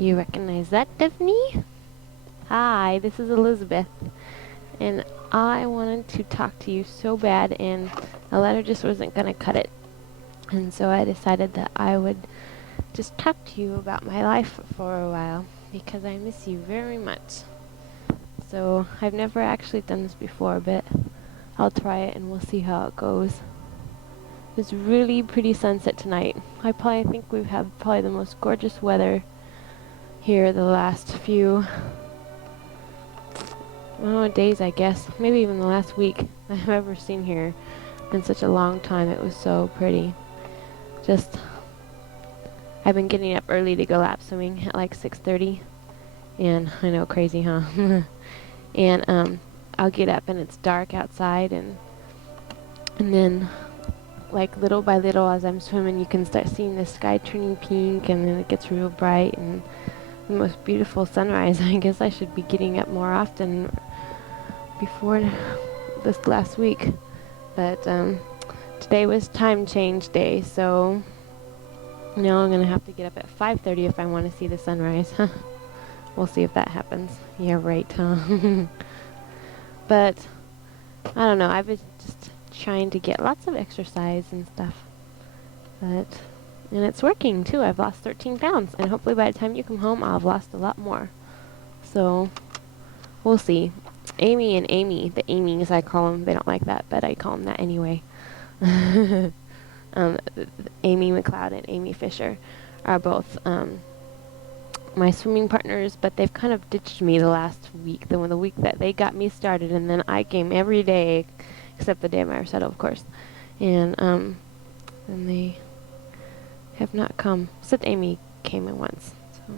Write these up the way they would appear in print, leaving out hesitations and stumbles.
You recognize that, Dephanie? Hi, this is Elizabeth, and I wanted to talk to you so bad, and a letter just wasn't going to cut it. And so I decided that I would just talk to you about my life for a while, because I miss you very much. So I've never actually done this before, but I'll try it and we'll see how it goes. It's really pretty sunset tonight. I probably think we've had probably the most gorgeous weather here the last few days, I guess. Maybe even the last week I've ever seen here in such a long time. It was so pretty. Just, I've been getting up early to go lap swimming at like 6:30. And I know, crazy, huh? And I'll get up and it's dark outside, and then like little by little as I'm swimming you can start seeing the sky turning pink, and then it gets real bright and the most beautiful sunrise. I guess I should be getting up more often before this last week, but today was time change day, so now I'm gonna have to get up at 5:30 if I want to see the sunrise. We'll see if that happens. Yeah, right, huh? But I don't know, I've been just trying to get lots of exercise and stuff, and it's working too. I've lost 13 pounds, and hopefully by the time you come home I'll have lost a lot more, so we'll see. Amy and Amy, the Amy's I call them, they don't like that, but I call them that anyway. Amy McLeod and Amy Fisher are both my swimming partners, but they've kind of ditched me the last week, the week that they got me started, and then I came every day except the day of my recital, of course, and they have not come, except Amy came in once. So.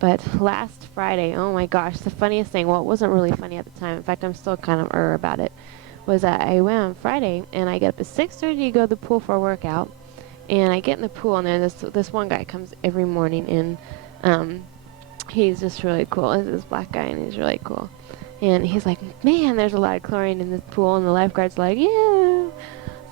But last Friday, oh my gosh, the funniest thing, well, it wasn't really funny at the time, in fact I'm still kind of about it, was that I went on Friday and I get up at 6:30 to go to the pool for a workout, and I get in the pool, and then this one guy comes every morning, and he's just really cool. He's this black guy, and he's really cool. And he's like, man, there's a lot of chlorine in this pool, and the lifeguard's like, yeah,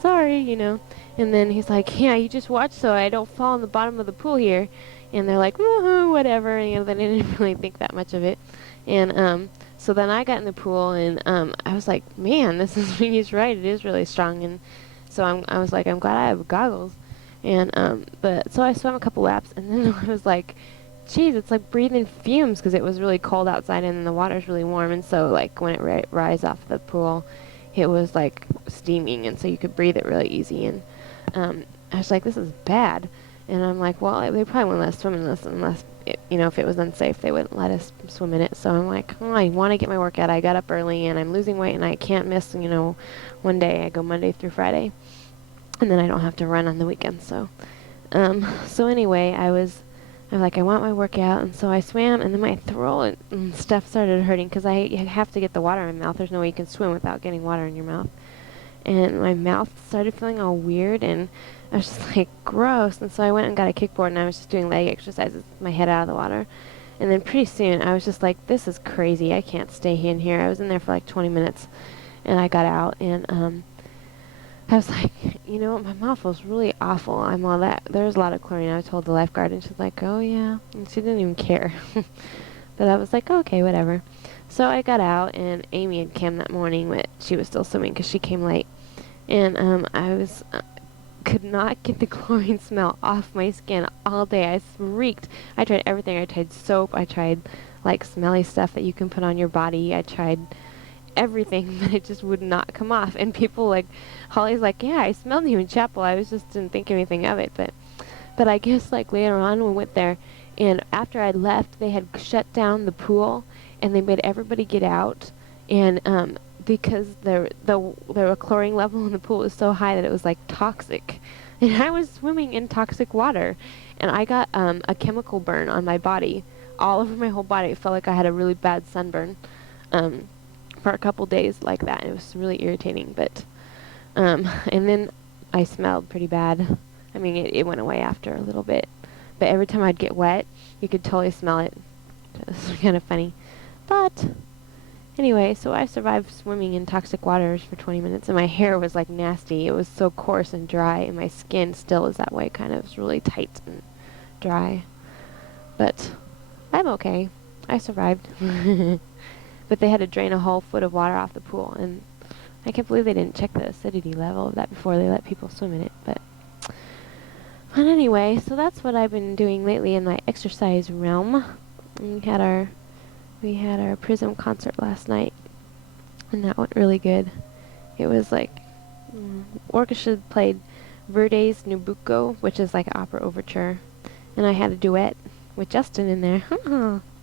sorry, you know. And then he's like, yeah, you just watch so I don't fall in the bottom of the pool here. And they're like, woohoo, whatever. And, you know, they didn't really think that much of it. And so then I got in the pool, and I was like, man, this is, he's right, it is really strong. And so I was like, I'm glad I have goggles. And so I swam a couple laps, and then I was like, geez, it's like breathing fumes, because it was really cold outside and the water's really warm, and so like when it rise off the pool, it was like steaming, and so you could breathe it really easy. And I was like, this is bad. And I'm like, well, they probably wouldn't let us swim in this unless if it was unsafe, they wouldn't let us swim in it. So I'm like, oh, I want to get my workout. I got up early and I'm losing weight, and I can't miss one day. I go Monday through Friday, and then I don't have to run on the weekends. So anyway, I'm like, I want my workout, and so I swam, and then my throat and stuff started hurting, because I have to get the water in my mouth. There's no way you can swim without getting water in your mouth. And my mouth started feeling all weird, and I was just like, gross. And so I went and got a kickboard, and I was just doing leg exercises with my head out of the water. And then pretty soon, I was just like, this is crazy. I can't stay in here. I was in there for like 20 minutes, and I got out, and I was like, my mouth was really awful. I'm all that. There was a lot of chlorine. I told the lifeguard, and she's like, oh, yeah. And she didn't even care. But I was like, oh, okay, whatever. So I got out, and Amy had come that morning, but she was still swimming because she came late. And could not get the chlorine smell off my skin all day. I reeked. I tried everything. I tried soap. I tried, like, smelly stuff that you can put on your body. I tried everything, but it just would not come off. And people like Holly's like, yeah, I smelled you in chapel. I just didn't think anything of it, but I guess like later on we went there, and after I left, they had shut down the pool, and they made everybody get out, and because the chlorine level in the pool was so high that it was like toxic, and I was swimming in toxic water, and I got a chemical burn on my body, all over my whole body. It felt like I had a really bad sunburn for a couple days like that. It was really irritating, but and then I smelled pretty bad. I mean, it went away after a little bit, but every time I'd get wet, you could totally smell it. It was kind of funny. But anyway, so I survived swimming in toxic waters for 20 minutes, and my hair was like nasty. It was so coarse and dry, and my skin still is that way, kind of. It's really tight and dry. But I'm okay. I survived. But they had to drain a whole foot of water off the pool, and I can't believe they didn't check the acidity level of that before they let people swim in it. But anyway, so that's what I've been doing lately in my exercise realm. We had our Prism concert last night, and that went really good. It was like orchestra played Verdi's Nabucco, which is like an opera overture, and I had a duet with Justin in there.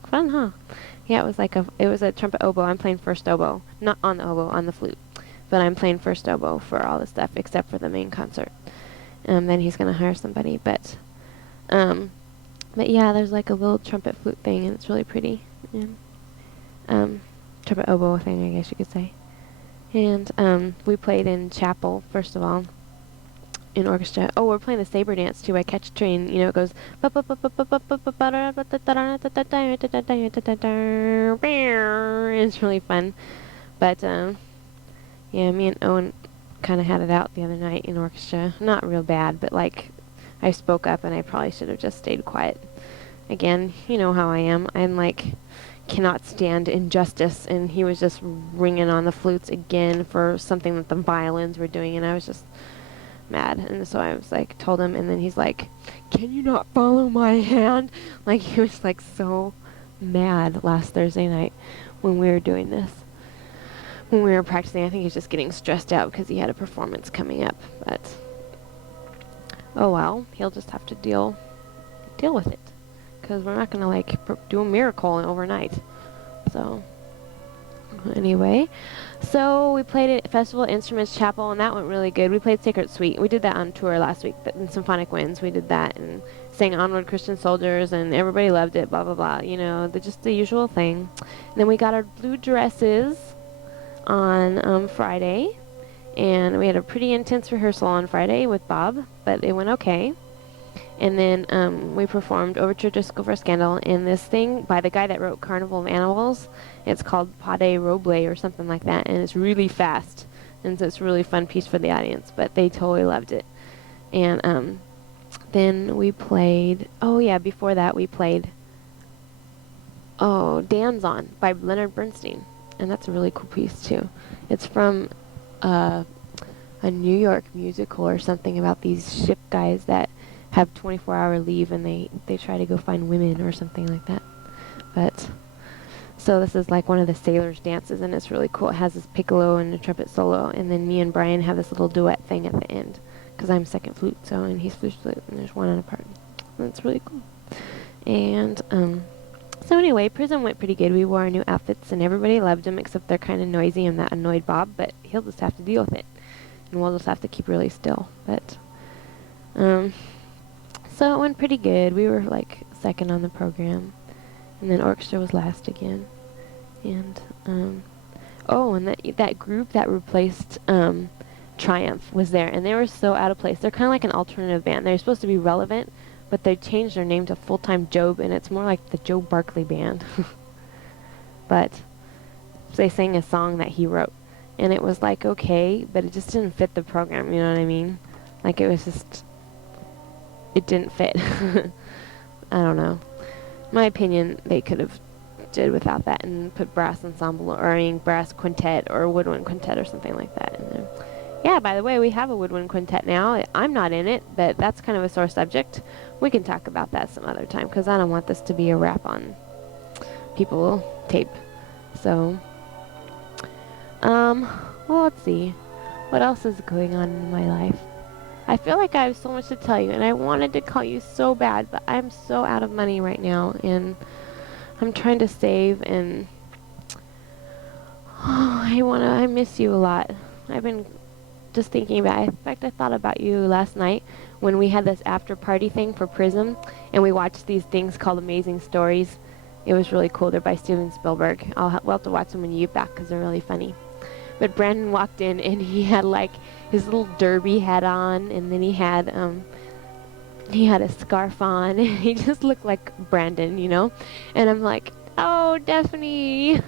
Fun, huh? Yeah, it was a trumpet oboe. I'm playing first oboe, not on the oboe, on the flute, but I'm playing first oboe for all the stuff except for the main concert. Then he's gonna hire somebody, but yeah, there's like a little trumpet flute thing, and it's really pretty. And trumpet oboe thing, I guess you could say. And we played in chapel first of all, in orchestra. Oh, we're playing the saber dance too by Catch a Train. You know, it goes. It's really fun, but yeah, me and Owen kind of had it out the other night in orchestra. Not real bad, but like I spoke up and I probably should have just stayed quiet. Again, you know how I am. I'm like cannot stand injustice, and he was just ringing on the flutes again for something that the violins were doing, and I was just mad. And so I was like, told him, and then he's like, can you not follow my hand? Like he was like so mad last Thursday night when we were doing this. When we were practicing, I think he's just getting stressed out because he had a performance coming up. But oh well, he'll just have to deal with it, because we're not gonna like do a miracle overnight. So anyway, so we played at Festival Instruments Chapel, and that went really good. We played Sacred Suite. We did that on tour last week in Symphonic Winds. We did that and sang Onward Christian Soldiers, and everybody loved it. Blah blah blah. You know, just the usual thing. And then we got our blue dresses on Friday, and we had a pretty intense rehearsal on Friday with Bob, but it went okay. And then we performed Overture Disco for Scandal in this thing by the guy that wrote Carnival of Animals. It's called Pas de Roble or something like that, and it's really fast, and so it's a really fun piece for the audience, but they totally loved it. And then we played, before that we played Dan's On by Leonard Bernstein, and that's a really cool piece too. It's from a New York musical or something about these ship guys that have 24-hour leave, and they try to go find women or something like that. But so this is like one of the sailors' dances, and it's really cool. It has this piccolo and a trumpet solo, and then me and Brian have this little duet thing at the end, because I'm second flute, and he's flute, and there's one on a part. And it's really cool. And so anyway, Prism went pretty good. We wore our new outfits, and everybody loved them, except they're kind of noisy, and that annoyed Bob, but he'll just have to deal with it, and we'll just have to keep really still. But so it went pretty good. We were like second on the program, and then orchestra was last again. And and that group that replaced Triumph was there, and they were so out of place. They're kind of like an alternative band. They're supposed to be relevant, but they changed their name to Full Time Job, and it's more like the Joe Barkley Band. But they sang a song that he wrote, and it was like okay, but it just didn't fit the program. You know what I mean? Like it didn't fit. I don't know. My opinion, they could have did without that and put brass ensemble, or brass quintet or woodwind quintet or something like that in there. Yeah, by the way, we have a woodwind quintet now. I'm not in it, but that's kind of a sore subject. We can talk about that some other time, because I don't want this to be a wrap on people tape. So, well, let's see. What else is going on in my life? I feel like I have so much to tell you, and I wanted to call you so bad, but I'm so out of money right now, and I'm trying to save, and I miss you a lot. I've been just thinking about it. In fact, I thought about you last night when we had this after party thing for Prism, and we watched these things called Amazing Stories. It was really cool. They're by Steven Spielberg. We'll have to watch them when you get back, because they're really funny. But Brandon walked in, and he had like his little derby hat on, and then he had a scarf on. He just looked like Brandon, you know. And I'm like, oh, Dephanie,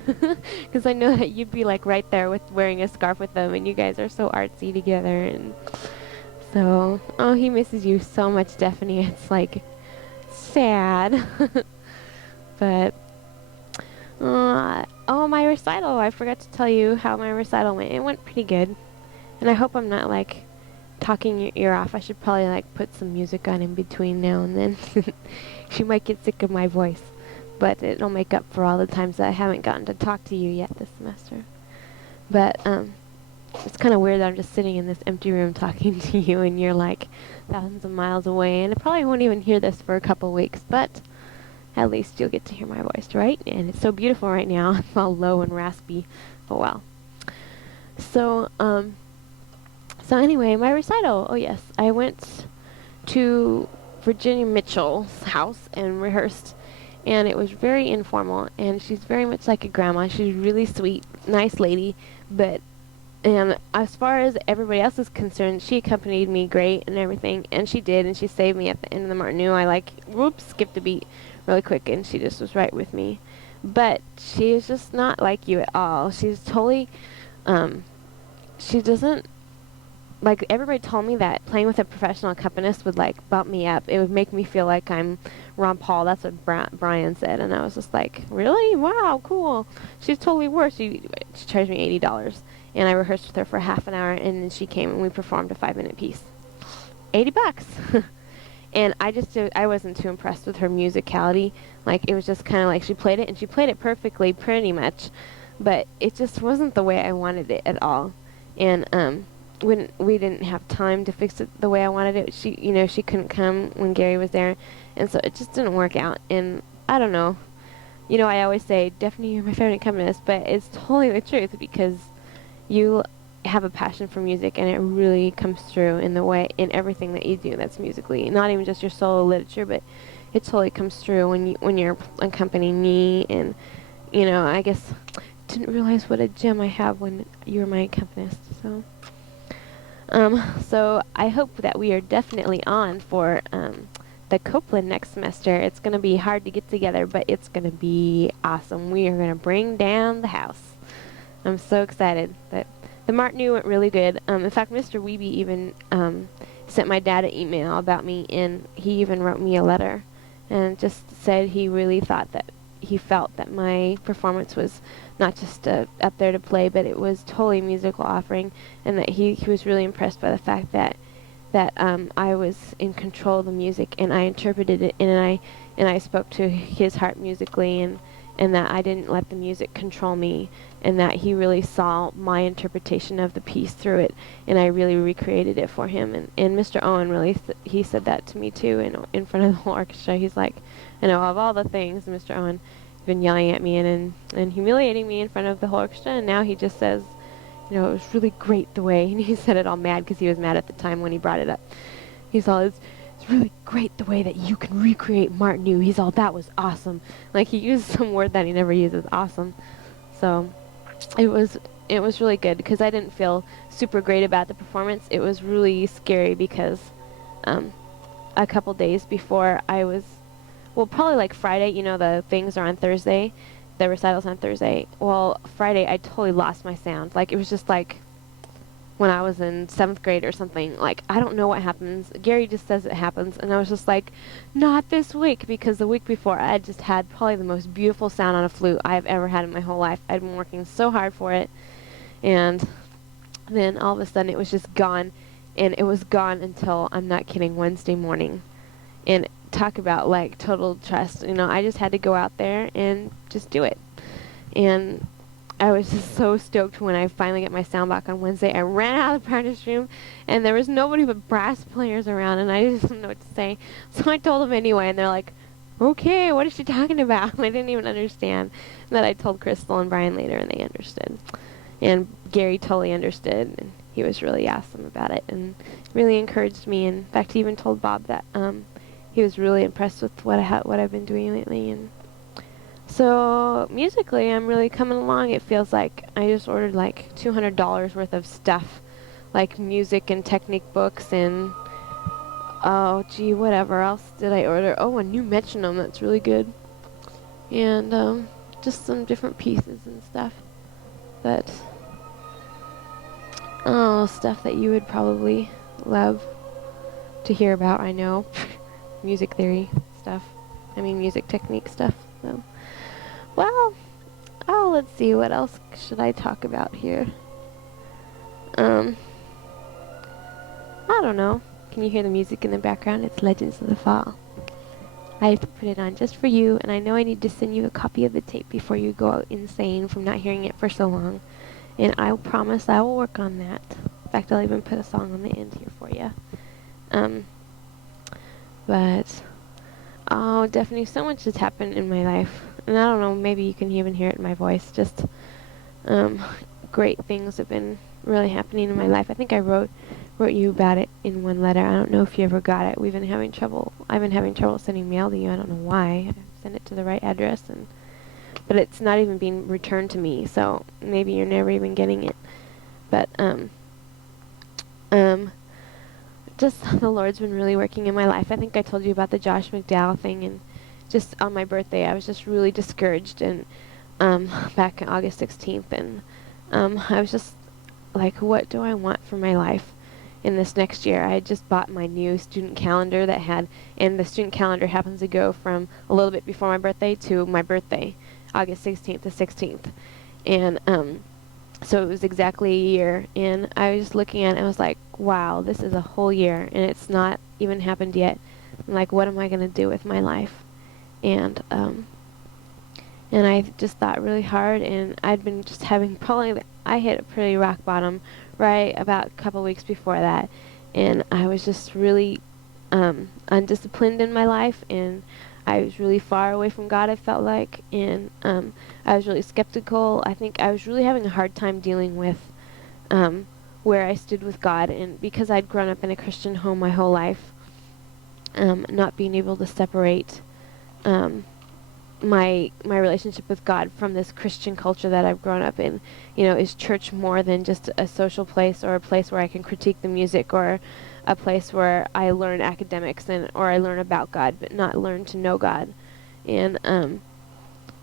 because I know that you'd be like right there with wearing a scarf with them, and you guys are so artsy together. And so, he misses you so much, Dephanie. It's like sad. But oh, my recital! I forgot to tell you how my recital went. It went pretty good, and I hope I'm not like talking your ear off. I should probably like put some music on in between now and then. She might get sick of my voice, but it'll make up for all the times that I haven't gotten to talk to you yet this semester. But it's kind of weird that I'm just sitting in this empty room talking to you, and you're like thousands of miles away, and I probably won't even hear this for a couple weeks, but at least you'll get to hear my voice, right? And it's so beautiful right now. It's all low and raspy. Oh well. So anyway, my recital. Oh yes, I went to Virginia Mitchell's house and rehearsed, and it was very informal, and she's very much like a grandma. She's really sweet, nice lady, but and as far as everybody else is concerned, she accompanied me great and everything, and she did, and she saved me at the end of the Martineau. I skipped a beat really quick, and she just was right with me. But she is just not like you at all. She's totally, she doesn't, like, everybody told me that playing with a professional accompanist would, like, bump me up. It would make me feel like I'm Ron Paul. That's what Brian said. And I was just like, really? Wow, cool. She's totally worth. She charged me $80. And I rehearsed with her for half an hour, and then she came and we performed a 5-minute piece. $80. And I wasn't too impressed with her musicality. Like, it was just kind of like she played it, and she played it perfectly, pretty much. But it just wasn't the way I wanted it at all. And when we didn't have time to fix it the way I wanted it, she couldn't come when Gary was there, and so it just didn't work out. And I don't know. I always say, Dephanie, you're my favorite accompanist, but it's totally the truth, because you have a passion for music, and it really comes through in everything that you do that's musically, not even just your solo literature, but it totally comes through when you're accompanying me. And I guess didn't realize what a gem I have when you're my accompanist. So I hope that we are definitely on for the Copeland next semester. It's going to be hard to get together, but it's going to be awesome. We are going to bring down the house. I'm so excited. But the Martineau went really good. In fact, Mr. Weeby even sent my dad an email about me, and he even wrote me a letter and just said he really felt that my performance was not just up there to play, but it was totally musical offering, and that he was really impressed by the fact that I was in control of the music, and I interpreted it, and I spoke to his heart musically, and that I didn't let the music control me, and that he really saw my interpretation of the piece through it, and I really recreated it for him. And Mr. Owen really, he said that to me too, in front of the whole orchestra. He's like, of all the things, Mr. Owen has been yelling at me and humiliating me in front of the whole orchestra, and now he just says, it was really great the way, and he said it all mad because he was mad at the time when he brought it up. He's all, it's really great the way that you can recreate Martineau. He's all, that was awesome. Like, he used some word that he never uses, awesome. So it was really good, because I didn't feel super great about the performance. It was really scary because a couple days before probably like Friday, the things are on Thursday, the recitals on Thursday. Well, Friday I totally lost my sound. Like, it was just like when I was in 7th grade or something. Like, I don't know what happens. Gary just says it happens, and I was just like, not this week, because the week before I had just had probably the most beautiful sound on a flute I've ever had in my whole life. I'd been working so hard for it, and then all of a sudden it was just gone, and it was gone until, I'm not kidding, Wednesday morning. And talk about like total trust. I just had to go out there and just do it. And I was just so stoked when I finally got my sound back on Wednesday. I ran out of the practice room, and there was nobody but brass players around, and I just didn't know what to say. So I told them anyway, and they're like, okay, what is she talking about? And I didn't even understand. And then I told Crystal and Brian later, and they understood. And Gary totally understood, and he was really awesome about it, and really encouraged me. And in fact, he even told Bob that he was really impressed with what I've been doing lately. And so musically, I'm really coming along. It feels like I just ordered like $200 worth of stuff, like music and technique books, and whatever else did I order? Oh, a new metronome that's really good, and just some different pieces and stuff. But stuff that you would probably love to hear about. I know. Music theory stuff. Music technique stuff. So, well, oh, let's see, what else should I talk about here? Um, I don't know. Can you hear the music in the background? It's Legends of the Fall. I put it on just for you, and I know I need to send you a copy of the tape before you go out insane from not hearing it for so long. And I promise I will work on that. In fact, I'll even put a song on the end here for you. Um, but, oh, Dephanie, so much has happened in my life. And I don't know, maybe you can even hear it in my voice. Just, um, great things have been really happening in my life. I think I wrote you about it in one letter. I don't know if you ever got it. I've been having trouble sending mail to you. I don't know why. I sent it to the right address, but it's not even being returned to me, so maybe you're never even getting it. But just the Lord's been really working in my life. I think I told you about the Josh McDowell thing, and just on my birthday I was just really discouraged, and back on August 16th, and I was just like, what do I want for my life in this next year? I had just bought my new student calendar and the student calendar happens to go from a little bit before my birthday to my birthday, August 16th to 16th. And so it was exactly a year, and I was just looking at it and I was like, wow, this is a whole year and it's not even happened yet. I'm like, what am I going to do with my life? And I just thought really hard, and I'd been just having I hit a pretty rock bottom right about a couple weeks before that, and I was just really undisciplined in my life, and I was really far away from God, I felt like, and I was really skeptical. I think I was really having a hard time dealing with where I stood with God, and because I'd grown up in a Christian home my whole life, not being able to separate my relationship with God from this Christian culture that I've grown up in. Is church more than just a social place or a place where I can critique the music or a place where I learn academics or I learn about God, but not learn to know God. And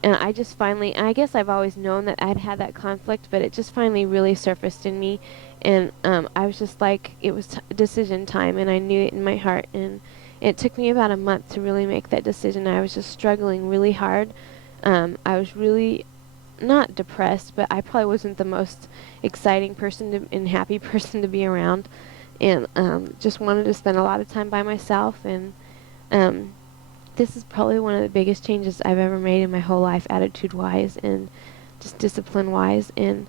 I just finally, and I guess I've always known that I'd had that conflict, but it just finally really surfaced in me, and I was just like, it was decision time, and I knew it in my heart, and it took me about a month to really make that decision. I was just struggling really hard. I was really not depressed, but I probably wasn't the most exciting person and happy person to be around, and just wanted to spend a lot of time by myself. And this is probably one of the biggest changes I've ever made in my whole life, attitude-wise and just discipline-wise. And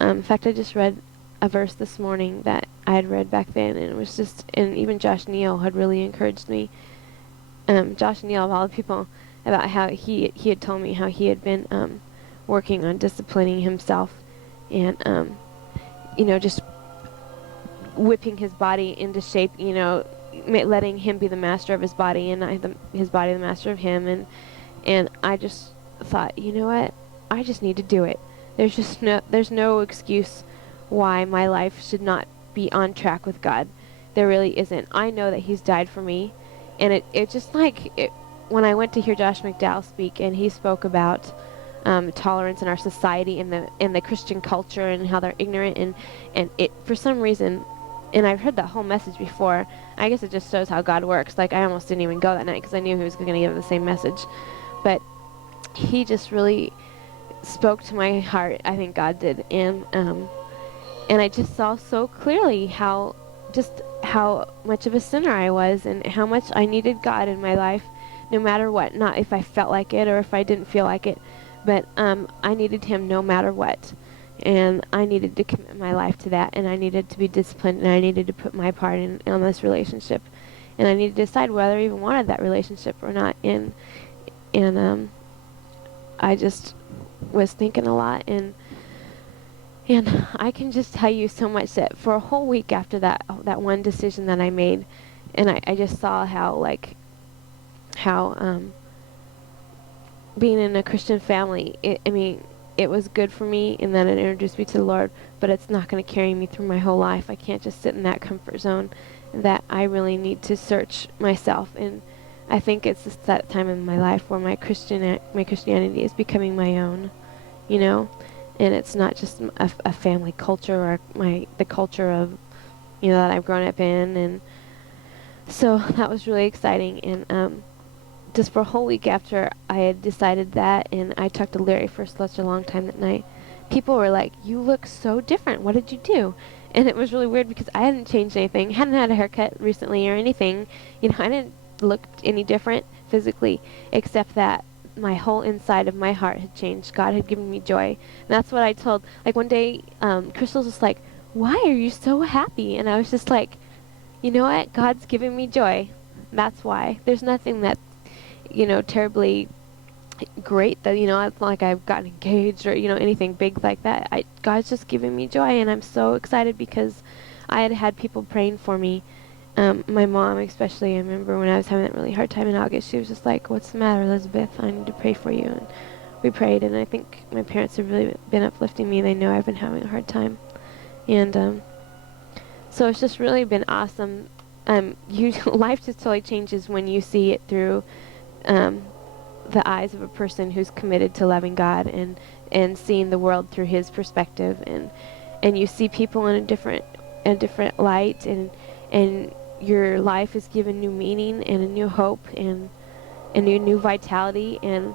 in fact, I just read a verse this morning that I had read back then, and it was just, and even Josh Neal had really encouraged me. Josh Neal, of all the people, about how he had told me how he had been working on disciplining himself, and just whipping his body into shape, letting him be the master of his body, and his body the master of him. And I just thought, you know what, I just need to do it. There's no excuse why my life should not be on track with God. There really isn't. I know that He's died for me, and it just like it, when I went to hear Josh McDowell speak, and he spoke about tolerance in our society and the Christian culture and how they're ignorant, and it, for some reason, and I've heard that whole message before. I guess it just shows how God works. Like, I almost didn't even go that night because I knew He was going to give the same message, but He just really spoke to my heart. I think God did, and I just saw so clearly how much of a sinner I was, and how much I needed God in my life, no matter what. Not if I felt like it or if I didn't feel like it, but I needed Him no matter what. And I needed to commit my life to that, and I needed to be disciplined, and I needed to put my part in on this relationship, and I needed to decide whether I even wanted that relationship or not. And I just was thinking a lot, and I can just tell you so much that for a whole week after that one decision that I made, and I just saw how being in a Christian family, it was good for me, and then it introduced me to the Lord, but it's not going to carry me through my whole life. I can't just sit in that comfort zone, that I really need to search myself. And I think it's just that time in my life where my Christianity is becoming my own, and it's not just a family culture or the culture of, that I've grown up in. And so that was really exciting, and just for a whole week after I had decided that, and I talked to Larry for such a long time that night, people were like, "You look so different. What did you do?" And it was really weird because I hadn't changed anything, hadn't had a haircut recently or anything. I didn't look any different physically, except that my whole inside of my heart had changed. God had given me joy. And that's what I told. Like one day, Crystal was just like, "Why are you so happy?" And I was just like, "You know what? God's giving me joy. That's why. There's nothing that, terribly great that, it's not like I've gotten engaged or, anything big like that. God's just giving me joy, and I'm so excited because I had had people praying for me. My mom especially, I remember when I was having that really hard time in August, she was just like, "What's the matter, Elizabeth? I need to pray for you." And we prayed, and I think my parents have really been uplifting me. They know I've been having a hard time. And so it's just really been awesome. Life just totally changes when you see it through the eyes of a person who's committed to loving God and seeing the world through His perspective, and you see people in a different light, and your life is given new meaning and a new hope and a new vitality. And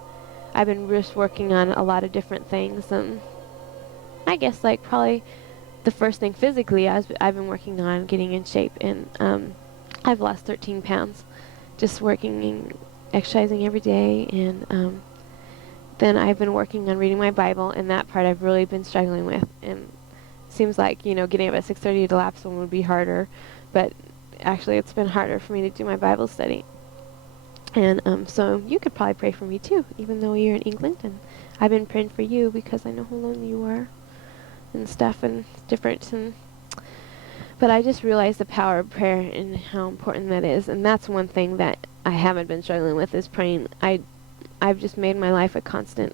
I've been just working on a lot of different things. I guess like probably the first thing physically I've been working on getting in shape, and I've lost 13 pounds just working and exercising every day. And then I've been working on reading my Bible, and that part I've really been struggling with. And it seems like, getting up at 6:30 to lap one would be harder, but actually it's been harder for me to do my Bible study. And so you could probably pray for me too, even though you're in England. And I've been praying for you because I know how lonely you are and stuff, and it's different. But I just realized the power of prayer and how important that is. And that's one thing that I haven't been struggling with, is praying. I've just made my life a constant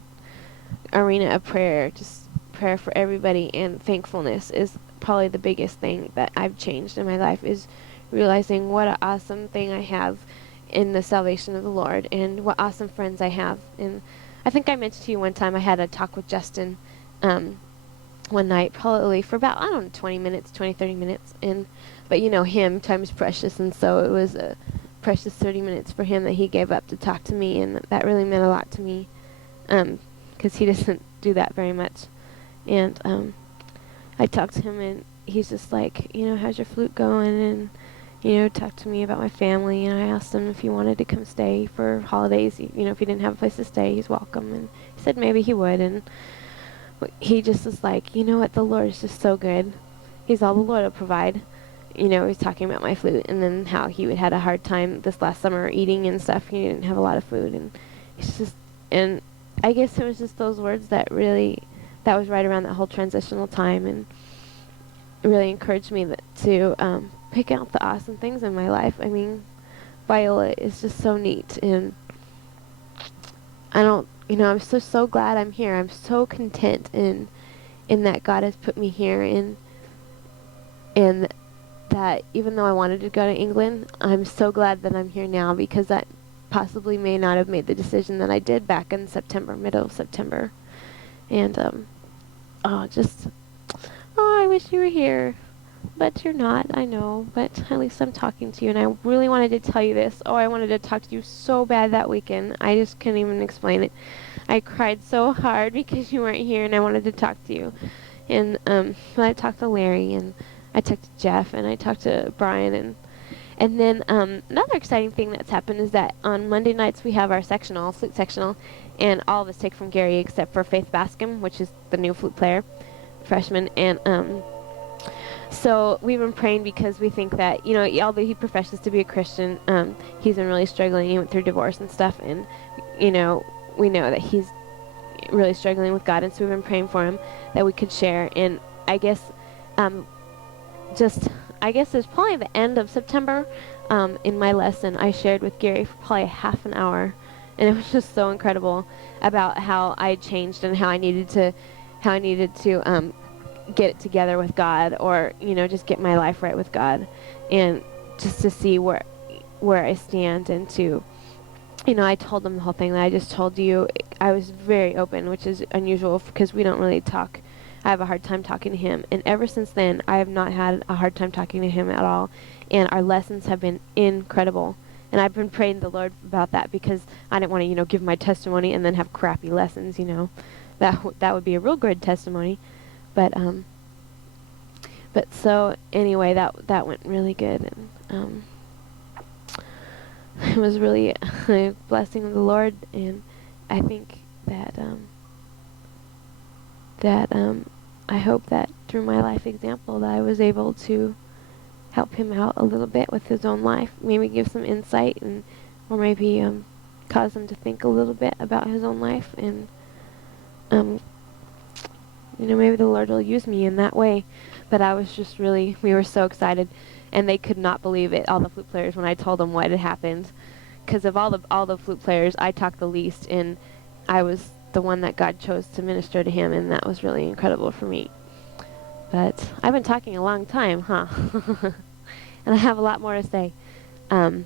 arena of prayer, just prayer for everybody, and thankfulness is probably the biggest thing that I've changed in my life, is realizing what an awesome thing I have in the salvation of the Lord, and what awesome friends I have. And I think I mentioned to you one time I had a talk with Justin one night, probably for about, 20 minutes, 30 minutes. But him, time is precious, and so it was a precious 30 minutes for him that he gave up to talk to me, and that really meant a lot to me, because he doesn't do that very much. And I talked to him, and he's just like, "How's your flute going?" And talked to me about my family, and I asked him if he wanted to come stay for holidays. If he didn't have a place to stay, he's welcome. And he said maybe he would, and he just was like, "You know what, the Lord is just so good. He's all the Lord will provide." He's talking about my flute, and then how he had a hard time this last summer eating and stuff. He didn't have a lot of food, and and I guess it was just those words that was right around that whole transitional time, and really encouraged me to pick out the awesome things in my life. I mean, Viola is just so neat, and I'm so glad I'm here. I'm so content in that God has put me here, and that even though I wanted to go to England, I'm so glad that I'm here now, because that possibly may not have made the decision that I did back in September, middle of September. And I wish you were here. But you're not, I know, but at least I'm talking to you, and I really wanted to tell you this. I wanted to talk to you so bad that weekend. I just couldn't even explain it. I cried so hard because you weren't here, and I wanted to talk to you. And I talked to Larry, and I talked to Jeff, and I talked to Brian, and then another exciting thing that's happened is that on Monday nights we have our flute sectional, and all of us take from Gary except for Faith Bascom, which is the new flute player, freshman, and so we've been praying because we think that, although he professes to be a Christian, he's been really struggling. He went through divorce and stuff, and, we know that he's really struggling with God, and so we've been praying for him that we could share. And I guess it's probably the end of September, in my lesson, I shared with Gary for probably half an hour, and it was just so incredible about how I had changed and how I needed to get it together with God, or just get my life right with God, and just to see where I stand, and to I told them the whole thing that I just told you. I was very open, which is unusual because we don't really talk. I have a hard time talking to him, and ever since then I have not had a hard time talking to him at all, and our lessons have been incredible. And I've been praying the Lord about that because I didn't want to, give my testimony and then have crappy lessons. That would be a real good testimony. But so anyway, that went really good, and it was really a blessing of the Lord, and I think that I hope that through my life example that I was able to help him out a little bit with his own life, maybe give some insight, or maybe cause him to think a little bit about his own life, and maybe the Lord will use me in that way. But I was just we were so excited, and they could not believe it, all the flute players, when I told them what had happened. Because of all the flute players, I talked the least, and I was the one that God chose to minister to him, and that was really incredible for me. But I've been talking a long time, huh? And I have a lot more to say. I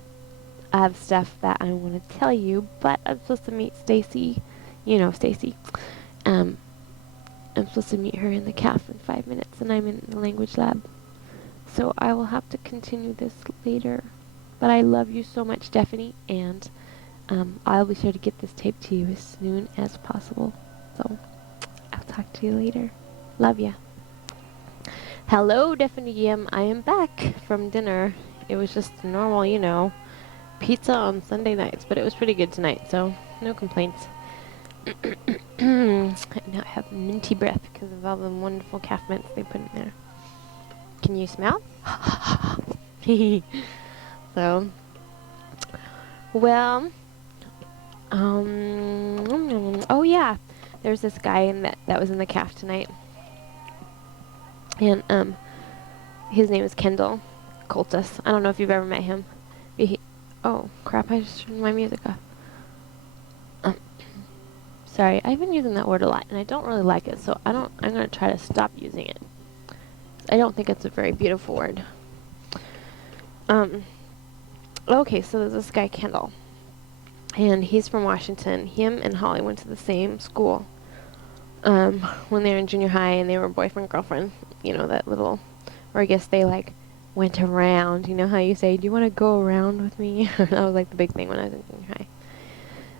have stuff that I want to tell you, but I'm supposed to meet Stacy. You know Stacy. I'm supposed to meet her in the cafe in 5 minutes, and I'm in the language lab. So I will have to continue this later. But I love you so much, Dephanie, and I'll be sure to get this tape to you as soon as possible. So I'll talk to you later. Love ya. Hello, Dephanie. I am back from dinner. It was just normal, pizza on Sunday nights, but it was pretty good tonight, so no complaints. I now have minty breath because of all the wonderful calf mints they put in there. Can you smell? So, well, oh yeah, there's this guy that was in the calf tonight, and his name is Kendall Coltis. I don't know if you've ever met him. Oh crap! I just turned my music off. Sorry, I've been using that word a lot, and I don't really like it, so I'm gonna try to stop using it. I don't think it's a very beautiful word. Okay, so there's this guy, Kendall, and he's from Washington. Him and Holly went to the same school, when they were in junior high, and they were boyfriend, girlfriend, that little, or I guess they, went around, how you say, do you want to go around with me? That was, the big thing when I was in junior high.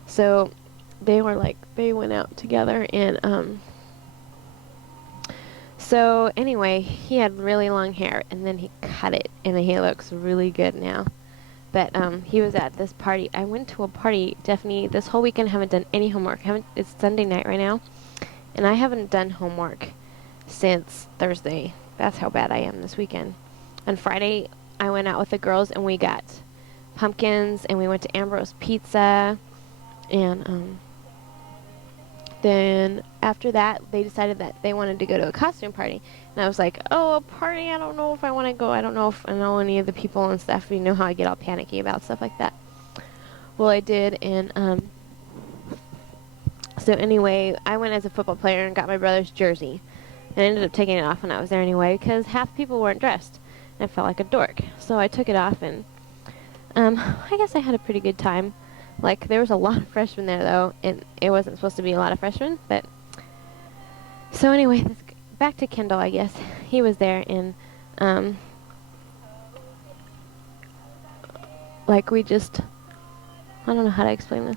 So, they went out together, and, so anyway, he had really long hair, and then he cut it, and he looks really good now. But he was at this party. I went to a party, Dephanie, this whole weekend. I haven't done any homework. It's Sunday night right now, and I haven't done homework since Thursday. That's how bad I am this weekend. On Friday, I went out with the girls, and we got pumpkins, and we went to Ambrose Pizza, and then after that, they decided that they wanted to go to a costume party. And I was like, oh, a party? I don't know if I want to go. I don't know if I know any of the people and stuff. You know how I get all panicky about stuff like that. Well, I did, and so anyway, I went as a football player and got my brother's jersey. And I ended up taking it off when I was there anyway, because half the people weren't dressed. And I felt like a dork. So I took it off, and I guess I had a pretty good time. There was a lot of freshmen there, though, and it wasn't supposed to be a lot of freshmen, but... So anyway, back to Kendall, I guess. He was there, and, we just... I don't know how to explain this.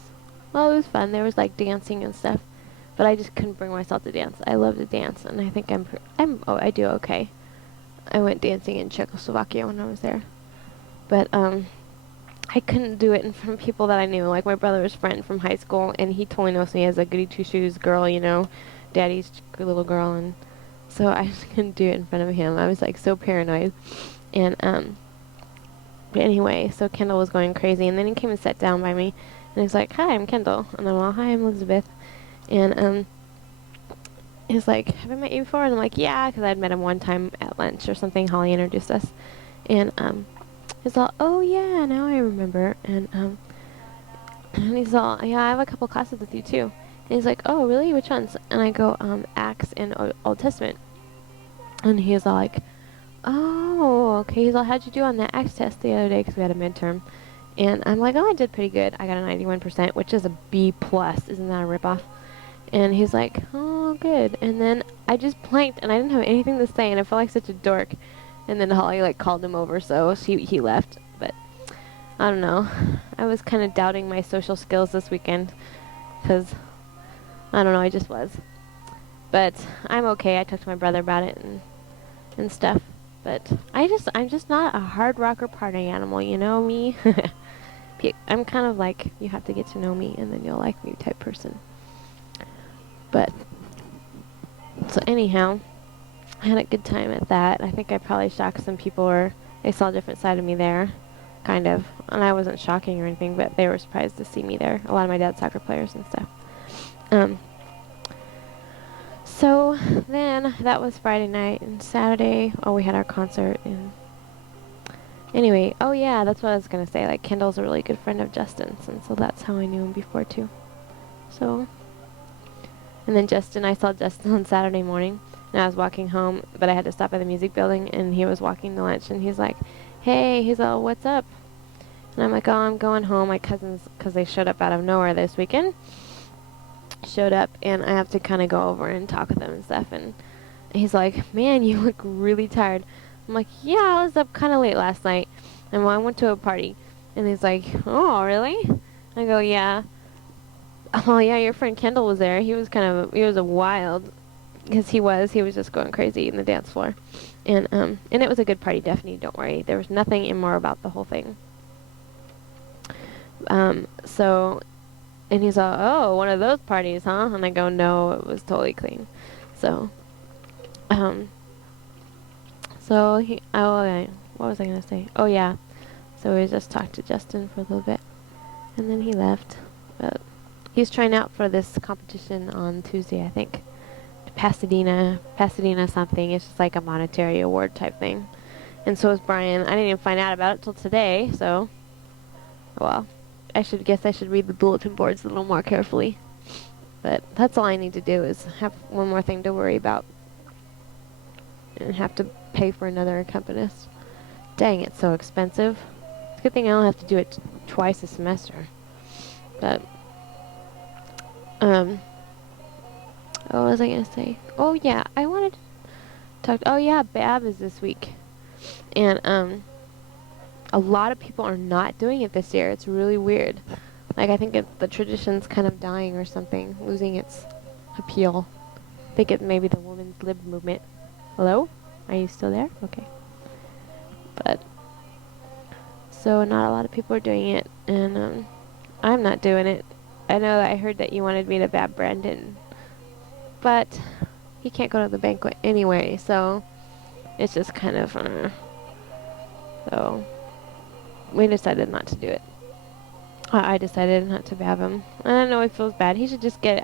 Well, it was fun. There was, dancing and stuff, but I just couldn't bring myself to dance. I love to dance, and I think I do okay. I went dancing in Czechoslovakia when I was there, but, I couldn't do it in front of people that I knew, my brother's friend from high school, and he totally knows me as a goody two-shoes girl, daddy's little girl, and so I just couldn't do it in front of him. I was, so paranoid, and, but anyway, so Kendall was going crazy, and then he came and sat down by me, and he's like, hi, I'm Kendall, and I'm all, hi, I'm Elizabeth, and, he's like, have I met you before? And I'm like, yeah, because I'd met him one time at lunch or something. Holly introduced us, and, he's all, oh yeah, now I remember, and he's all, yeah, I have a couple classes with you too. And he's like, oh really, which ones? And I go, Acts and Old Testament. And he's all like, oh, okay. He's all, how'd you do on that Acts test the other day? Because we had a midterm. And I'm like, oh, I did pretty good. I got a 91%, which is a B+. Isn't that a ripoff? And he's like, oh, good. And then I just blanked, and I didn't have anything to say, and I felt like such a dork. And then Holly, called him over, so he left. But I don't know. I was kind of doubting my social skills this weekend because I don't know, I just was. But I'm okay. I talked to my brother about it and stuff. But I'm just not a hard rocker party animal, you know me? I'm kind of like, you have to get to know me and then you'll like me type person. But, so anyhow, I had a good time at that. I think I probably shocked some people, or they saw a different side of me there, kind of. And I wasn't shocking or anything, but they were surprised to see me there. A lot of my dad's soccer players and stuff. So then that was Friday night, and Saturday, oh, we had our concert. And anyway, oh yeah, that's what I was gonna say. Like, Kendall's a really good friend of Justin's, and so that's how I knew him before too. So, and then I saw Justin on Saturday morning, and I was walking home, but I had to stop at the music building, and he was walking to lunch, and he's like, "Hey," he's all, "What's up?" And I'm like, "Oh, I'm going home. My cousins, because they showed up out of nowhere this weekend, showed up, and I have to kind of go over and talk with them and stuff." And he's like, "Man, you look really tired." I'm like, "Yeah, I was up kind of late last night, and I went to a party." And he's like, "Oh, really?" I go, "Yeah." "Oh, yeah, your friend Kendall was there. He was a wild, because he was just going crazy in the dance floor." And it was a good party, Dephanie, don't worry. There was nothing immoral about the whole thing. So, and he's all, "Oh, one of those parties, huh?" And I go, "No, it was totally clean." So, um, what was I gonna say? Oh yeah, so we just talked to Justin for a little bit, and then he left. But he's trying out for this competition on Tuesday, I think. Pasadena something. It's just like a monetary award type thing. And so is Brian. I didn't even find out about it till today, so, well, I should read the bulletin boards a little more carefully. But that's all I need to do, is have one more thing to worry about and have to pay for another accompanist. Dang, it's so expensive. It's a good thing I don't have to do it twice a semester. But, what was I gonna say? Oh yeah, I wanted to talk. Oh yeah, Bab is this week, and a lot of people are not doing it this year. It's really weird. Like, I think the tradition's kind of dying or something, losing its appeal. I think it maybe the women's lib movement. Hello? Are you still there? Okay. But, so not a lot of people are doing it, and I'm not doing it. I know that I heard that you wanted me to Bab Brandon, but he can't go to the banquet anyway, so it's just kind of, so we decided not to do it. I decided not to Bab him. I know he feels bad. He should just get it.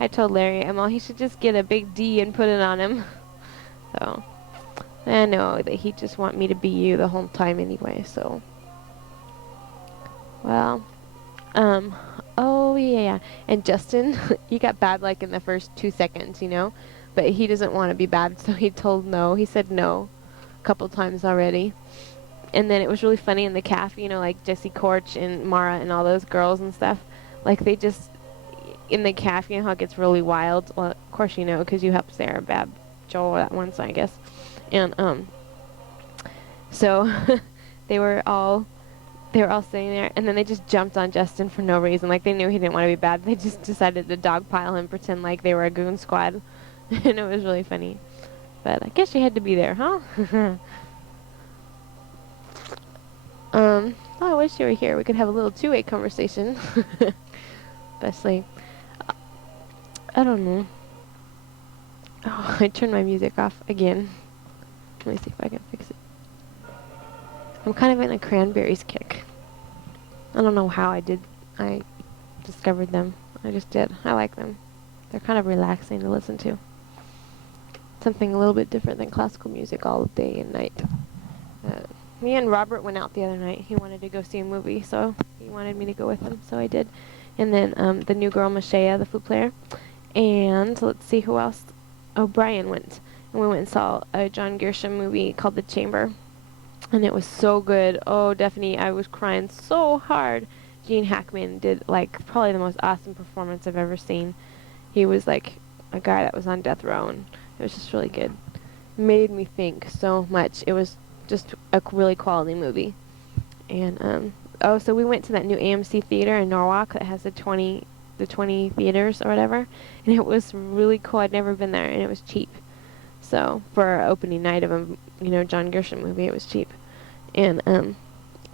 I told Larry, he should just get a big D and put it on him. So, I know that he just want me to be you the whole time anyway, so. Well, oh yeah. And Justin, he got babbed like in the first 2 seconds, you know? But he doesn't want to be babbed, so he told no. He said no a couple times already. And then it was really funny in the cafe, you know, like Jessie Korch and Mara and all those girls and stuff. Like, they just, in the cafe, you know how it gets really wild? Well, of course you know, because you helped Sarah Bab Joel that once, I guess. And, so they were all sitting there, and then they just jumped on Justin for no reason. Like, they knew he didn't want to be bad. They just decided to dogpile him, pretend like they were a goon squad. And it was really funny. But I guess you had to be there, huh? I wish you were here. We could have a little two-way conversation. Especially, I don't know. Oh, I turned my music off again. Let me see if I can fix it. I'm kind of in a cranberries kick. I don't know how I discovered them. I just did. I like them. They're kind of relaxing to listen to. Something a little bit different than classical music all day and night. Me and Robert went out the other night. He wanted to go see a movie, so he wanted me to go with him, so I did. And then the new girl, Mashea, the flute player. And let's see who else. Oh, Brian went. And we went and saw a John Grisham movie called The Chamber. And it was so good. Oh, Dephanie, I was crying so hard. Gene Hackman did, like, probably the most awesome performance I've ever seen. He was like a guy that was on death row, and it was just really good. Made me think so much. It was just a really quality movie. And oh, so we went to that new AMC theater in Norwalk that has the 20 theaters or whatever, and it was really cool. I'd never been there, and it was cheap. So for our opening night of a John Grisham movie, it was cheap. And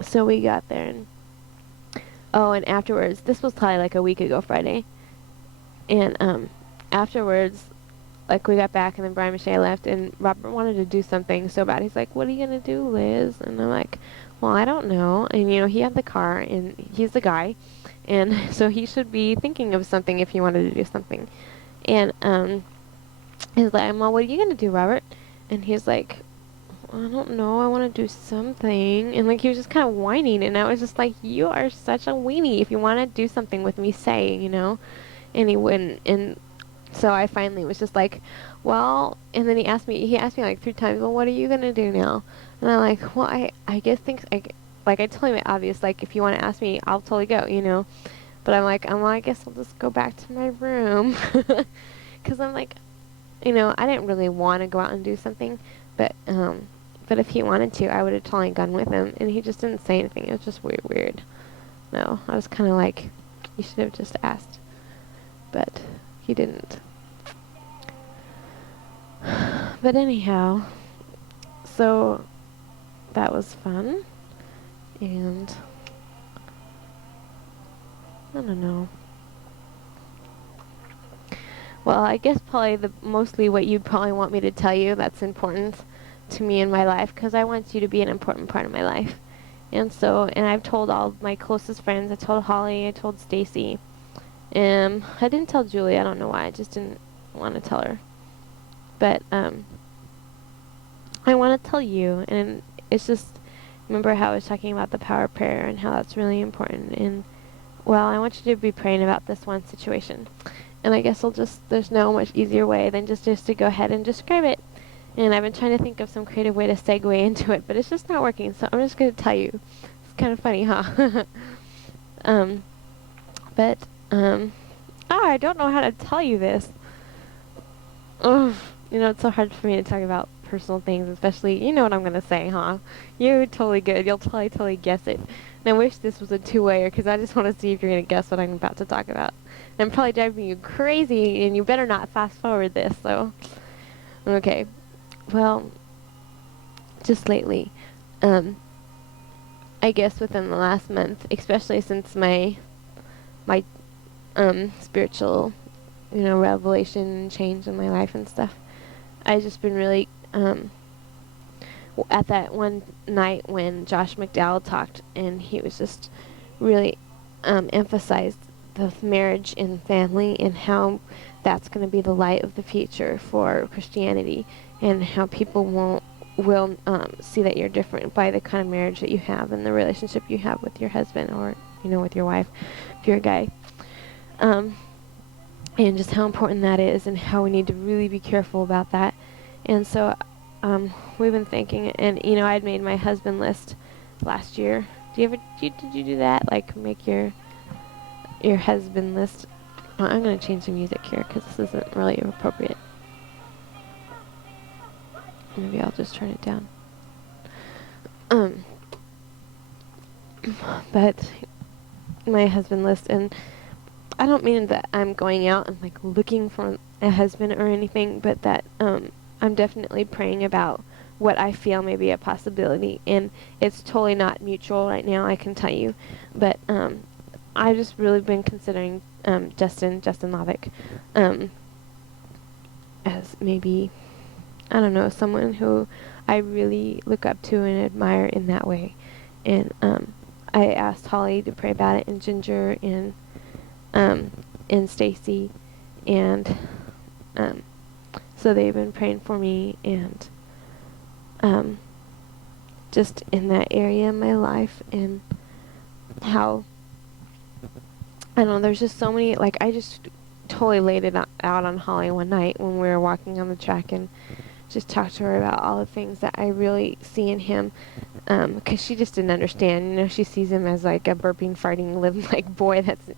so we got there, and oh, and afterwards, this was probably like a week ago Friday, and afterwards, like we got back, and then Brian Michelle left, and Robert wanted to do something so bad. He's like, "What are you gonna do, Liz?" And I'm like, "Well, I don't know." And he had the car, and he's the guy, and so he should be thinking of something if he wanted to do something. And he's like, "Well, what are you gonna do, Robert?" And he's like, "I don't know. I want to do something." And like he was just kind of whining, and I was just like, "You are such a weenie. If you want to do something with me, say." And he wouldn't. And so I finally was just like, "Well," and then he asked me like 3 times, "Well, what are you going to do now?" And I'm like, "Well, I guess things, I told him it obvious, like, if you want to ask me, I'll totally go. But I'm like, I guess I'll just go back to my room. Because I'm like, I didn't really want to go out and do something, but if he wanted to, I would have totally gone with him, and he just didn't say anything. It was just weird. No, I was kind of like, you should have just asked, but he didn't. But anyhow, so that was fun, and I don't know. Well, I guess probably mostly what you'd probably want me to tell you that's important to me in my life, because I want you to be an important part of my life. And I've told all my closest friends. I told Holly, I told Stacy. I didn't tell Julie. I don't know why. I just didn't want to tell her. But I want to tell you, and it's just, remember how I was talking about the power of prayer and how that's really important. And well, I want you to be praying about this one situation. And I guess there's no much easier way than just to go ahead and describe it. And I've been trying to think of some creative way to segue into it, but it's just not working, so I'm just going to tell you. It's kind of funny, huh? I don't know how to tell you this. Ugh, it's so hard for me to talk about personal things, especially, you know what I'm going to say, huh? You're totally good. You'll totally guess it. And I wish this was a two-wayer, because I just want to see if you're going to guess what I'm about to talk about. And I'm probably driving you crazy, and you better not fast-forward this, so. Okay. Well, just lately, I guess within the last month, especially since my spiritual, revelation and change in my life and stuff, I've just been really, at that one night when Josh McDowell talked, and he was just really emphasized the marriage and family and how that's going to be the light of the future for Christianity, and how people will see that you're different by the kind of marriage that you have and the relationship you have with your husband, or with your wife if you're a guy, and just how important that is, and how we need to really be careful about that. And so we've been thinking, and I'd made my husband list last year. Did you do that, like make your husband list? I'm going to change the music here because this isn't really appropriate. Maybe I'll just turn it down. But my husband list, and I don't mean that I'm going out and like looking for a husband or anything, but that I'm definitely praying about what I feel may be a possibility, and it's totally not mutual right now, I can tell you. But I've just really been considering Justin Lovick as maybe, I don't know, someone who I really look up to and admire in that way. And I asked Holly to pray about it, and Ginger, and Stacy, and so they've been praying for me, and just in that area of my life, and how, I don't know, there's just so many, like, I just totally laid it out on Holly one night when we were walking on the track, and just talked to her about all the things that I really see in him, because she just didn't understand. She sees him as like a burping, farting, living like boy that's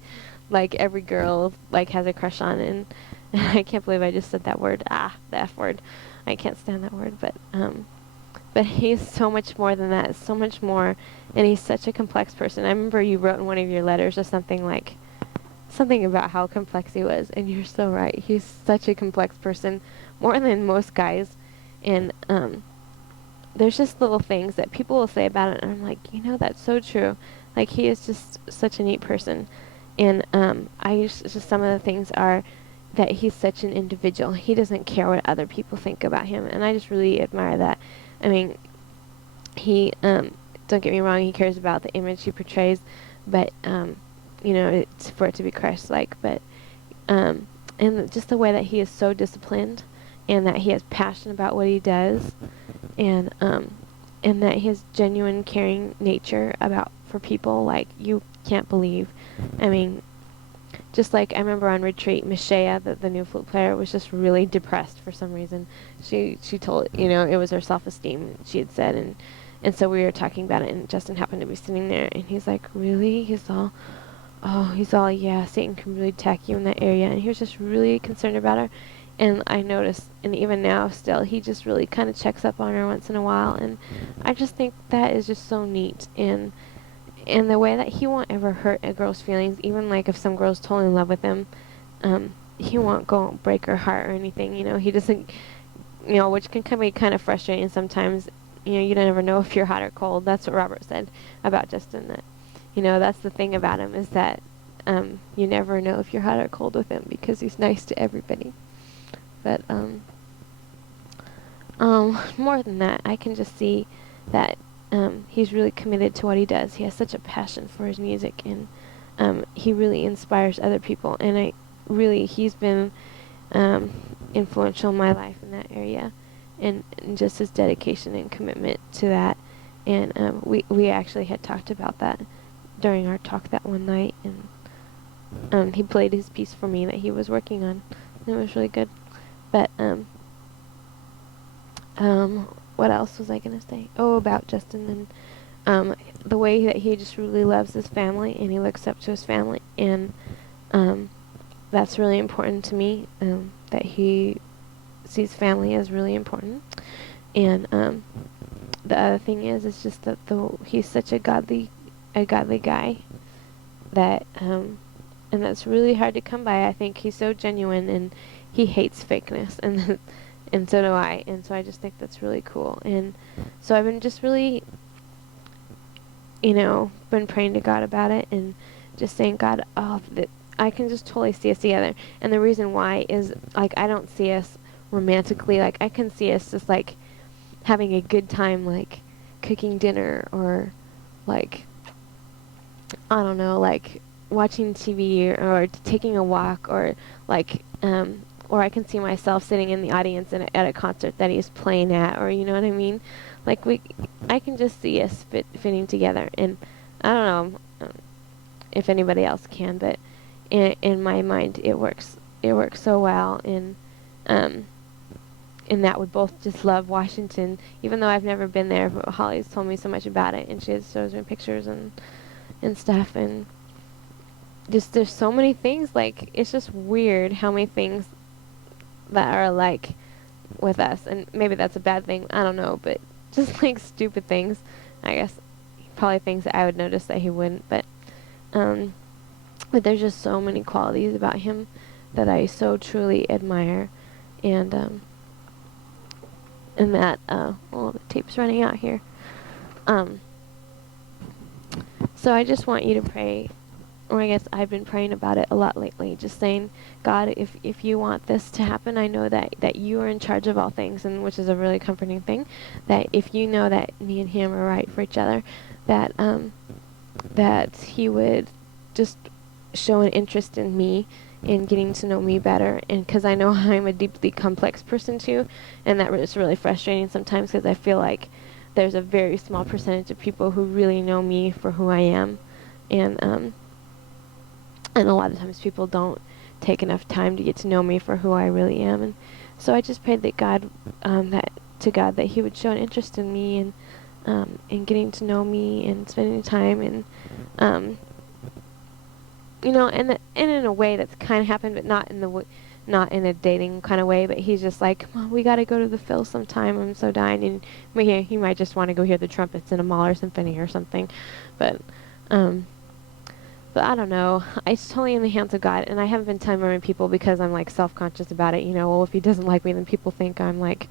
like every girl like has a crush on, and I can't believe I just said that word, the F word. I can't stand that word, but but he's so much more than that, so much more, and he's such a complex person. I remember you wrote in one of your letters or something like, something about how complex he was, and you're so right. He's such a complex person, more than most guys, and there's just little things that people will say about it, and I'm like, that's so true. Like, he is just such a neat person, and just some of the things are that he's such an individual. He doesn't care what other people think about him, and I just really admire that. I mean, he don't get me wrong, he cares about the image he portrays, but it's for it to be Christ-like. But and just the way that he is so disciplined, and that he has passion about what he does, and that his genuine caring nature for people, like, you can't believe. I mean, just like I remember on retreat, Mishaya, the new flute player, was just really depressed for some reason. She told, it was her self-esteem, she had said, and so we were talking about it, and Justin happened to be sitting there, and he's like, really? He's all, yeah, Satan can really attack you in that area, and he was just really concerned about her. And I noticed, and even now still, he just really kind of checks up on her once in a while, and I just think that is just so neat. And the way that he won't ever hurt a girl's feelings, even like if some girl's totally in love with him, he won't go break her heart or anything. He doesn't, which can be kind of frustrating sometimes. You don't ever know if you're hot or cold. That's what Robert said about Justin. That, that's the thing about him, is that you never know if you're hot or cold with him, because he's nice to everybody. But more than that, I can just see that he's really committed to what he does. He has such a passion for his music, and he really inspires other people. And he's been influential in my life in that area, and just his dedication and commitment to that. And we actually had talked about that during our talk that one night, and he played his piece for me that he was working on. And it was really good. But what else was I gonna say? Oh, about Justin, and the way that he just really loves his family, and he looks up to his family, and that's really important to me. That he sees family as really important. And the other thing is just that he's such a godly guy, that and that's really hard to come by. I think he's so genuine, and he hates fakeness, and and so do I, and so I just think that's really cool. And so I've been just really, been praying to God about it, and just saying, God, that I can just totally see us together. And the reason why is, like, I don't see us romantically. Like, I can see us just, like, having a good time, like, cooking dinner, or, like, I don't know, like, watching TV, or taking a walk, or, like, or I can see myself sitting in the audience at a concert that he's playing at, or, you know what I mean? Like, I can just see us fitting together, and I don't know if anybody else can, but in my mind, it works so well, and that we both just love Washington, even though I've never been there, but Holly's told me so much about it, and she shows me pictures and stuff, and just there's so many things, like, it's just weird how many things that are alike with us, and maybe that's a bad thing, I don't know, but just, like, stupid things, I guess, probably things that I would notice that he wouldn't, but there's just so many qualities about him that I so truly admire, and that, the tape's running out here, so I just want you to pray, or I guess I've been praying about it a lot lately, just saying, God, if you want this to happen, I know that you are in charge of all things, and which is a really comforting thing, that if you know that me and him are right for each other, that that he would just show an interest in me, in getting to know me better, and because I know I'm a deeply complex person too, and that is really frustrating sometimes, because I feel like there's a very small percentage of people who really know me for who I am, and a lot of times people don't take enough time to get to know me for who I really am, and so I just prayed that God that he would show an interest in me, and in getting to know me, and spending time, and and in a way that's kind of happened, but not in the not in a dating kind of way, but he's just like, Mom, we got to go to the Phil sometime. I'm so dying. And he might just want to go hear the trumpets in a Mahler symphony or something. But, um, but I don't know. It's totally in the hands of God, and I haven't been telling people because I'm like self-conscious about it. Well, if he doesn't like me, then people think I'm like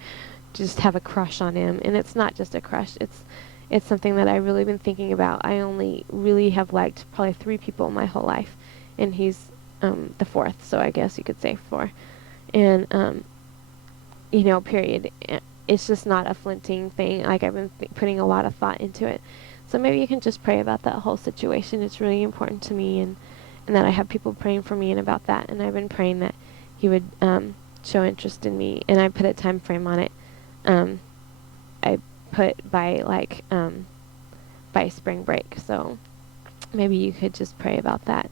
just have a crush on him, and it's not just a crush. It's something that I've really been thinking about. I only really have liked probably 3 people in my whole life, and he's the 4th, so I guess you could say 4. And period. It's just not a flinting thing. Like I've been putting a lot of thought into it. So maybe you can just pray about that whole situation. It's really important to me, and that I have people praying for me and about that. And I've been praying that he would show interest in me, and I put a time frame on it. I put by spring break. So maybe you could just pray about that.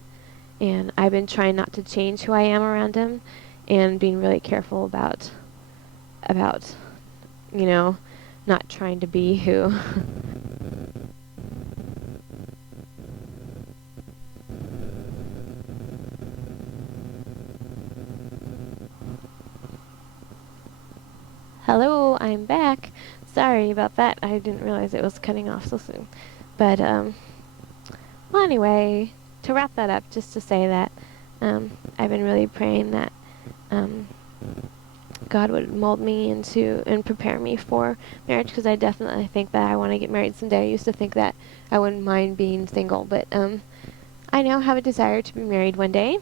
And I've been trying not to change who I am around him, and being really careful about not trying to be who. Hello, I'm back. Sorry about that. I didn't realize it was cutting off so soon. But, well, anyway, to wrap that up, just to say that I've been really praying that God would mold me into and prepare me for marriage, because I definitely think that I want to get married someday. I used to think that I wouldn't mind being single, but I now have a desire to be married one day.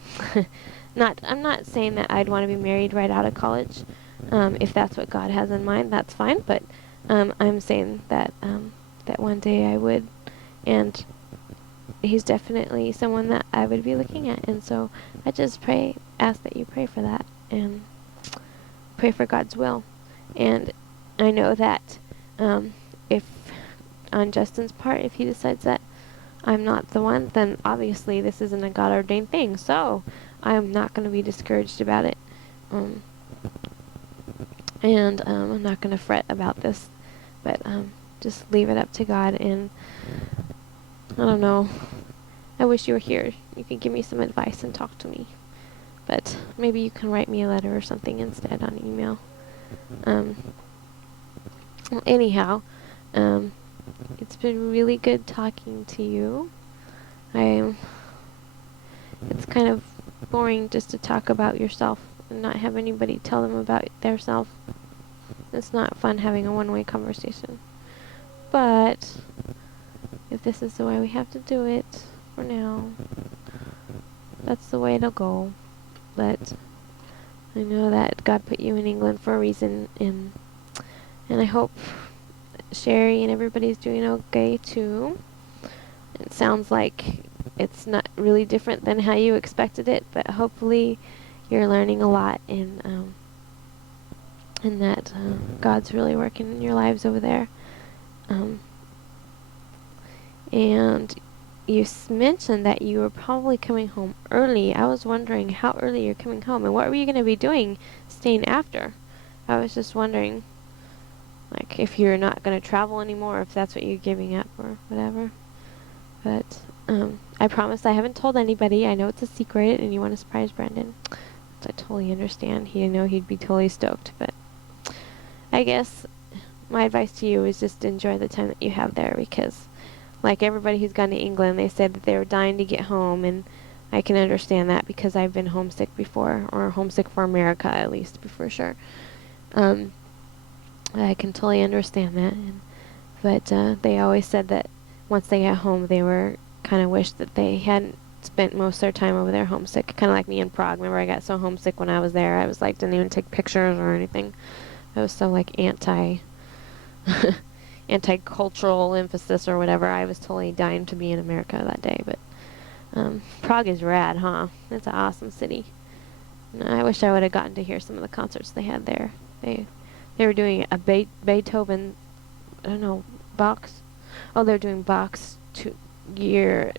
I'm not saying that I'd want to be married right out of college. If that's what God has in mind, that's fine. But I'm saying that that one day I would, and he's definitely someone that I would be looking at. And so I just ask that you pray for that, and pray for God's will. And I know that if on Justin's part, if he decides that I'm not the one, then obviously this isn't a God ordained thing. So I'm not going to be discouraged about it. And I'm not going to fret about this, but just leave it up to God. And I don't know. I wish you were here. You could give me some advice and talk to me. But maybe you can write me a letter or something instead on email. Well, anyhow, it's been really good talking to you. It's kind of boring just to talk about yourself and not have anybody tell them about their self. It's not fun having a one-way conversation. But if this is the way we have to do it for now, that's the way it'll go. But I know that God put you in England for a reason, and I hope Sherry and everybody's doing okay too. It sounds like it's not really different than how you expected it, but hopefully you're learning a lot, and that God's really working in your lives over there. And you mentioned that you were probably coming home early. I was wondering how early you're coming home, and what were you going to be doing staying after? I was just wondering, like, if you're not going to travel anymore, if that's what you're giving up or whatever. But I promise I haven't told anybody. I know it's a secret, and you want to surprise Brandon. So I totally understand. He'd be totally stoked. But I guess my advice to you is just enjoy the time that you have there, because like everybody who's gone to England, they said that they were dying to get home, and I can understand that because I've been homesick before, or homesick for America at least, for sure. I can totally understand that. But they always said that once they got home, they were kind of wished that they hadn't spent most of their time over there homesick. Kind of like me in Prague. Remember, I got so homesick when I was there. I was like, didn't even take pictures or anything. I was so like anti-cultural emphasis or whatever. I was totally dying to be in America that day. But Prague is rad, huh? It's an awesome city. And I wish I would have gotten to hear some of the concerts they had there. They were doing a Beethoven, I don't know, Bach's. Oh, they're doing Bach's year,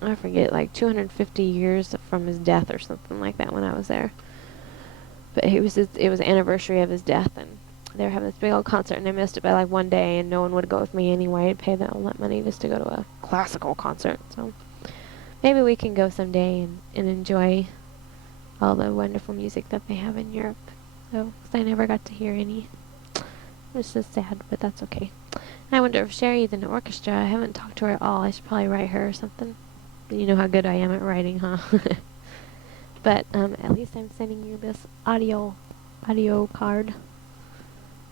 I forget, like 250 years from his death or something like that when I was there. But it was the anniversary of his death, and they were having this big old concert, and I missed it by like one day, and no one would go with me anyway. I'd pay all that money just to go to a classical concert. So maybe we can go someday and enjoy all the wonderful music that they have in Europe. So, 'cause I never got to hear any. It's just sad, but that's okay. I wonder if Sherry's in the orchestra. I haven't talked to her at all. I should probably write her or something. You know how good I am at writing, huh? But at least I'm sending you this audio card.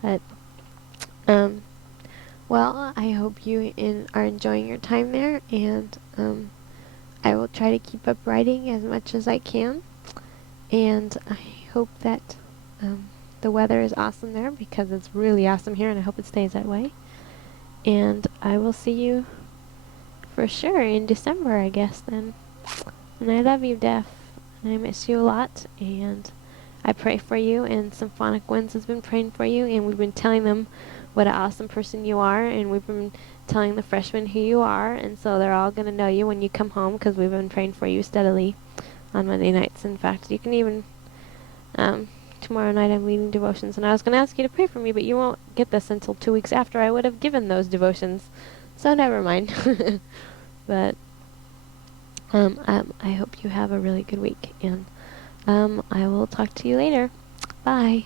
But well, I hope you are enjoying your time there, and I will try to keep up writing as much as I can. And I hope that the weather is awesome there, because it's really awesome here, and I hope it stays that way. And I will see you for sure in December, I guess, then. And I love you, Deph, and I miss you a lot, and I pray for you, and Symphonic Winds has been praying for you, and we've been telling them what an awesome person you are, and we've been telling the freshmen who you are, and so they're all going to know you when you come home, because we've been praying for you steadily on Monday nights. In fact, you can even, tomorrow night I'm leading devotions, and I was going to ask you to pray for me, but you won't get this until 2 weeks after I would have given those devotions, so never mind. But I hope you have a really good week, and I will talk to you later. Bye.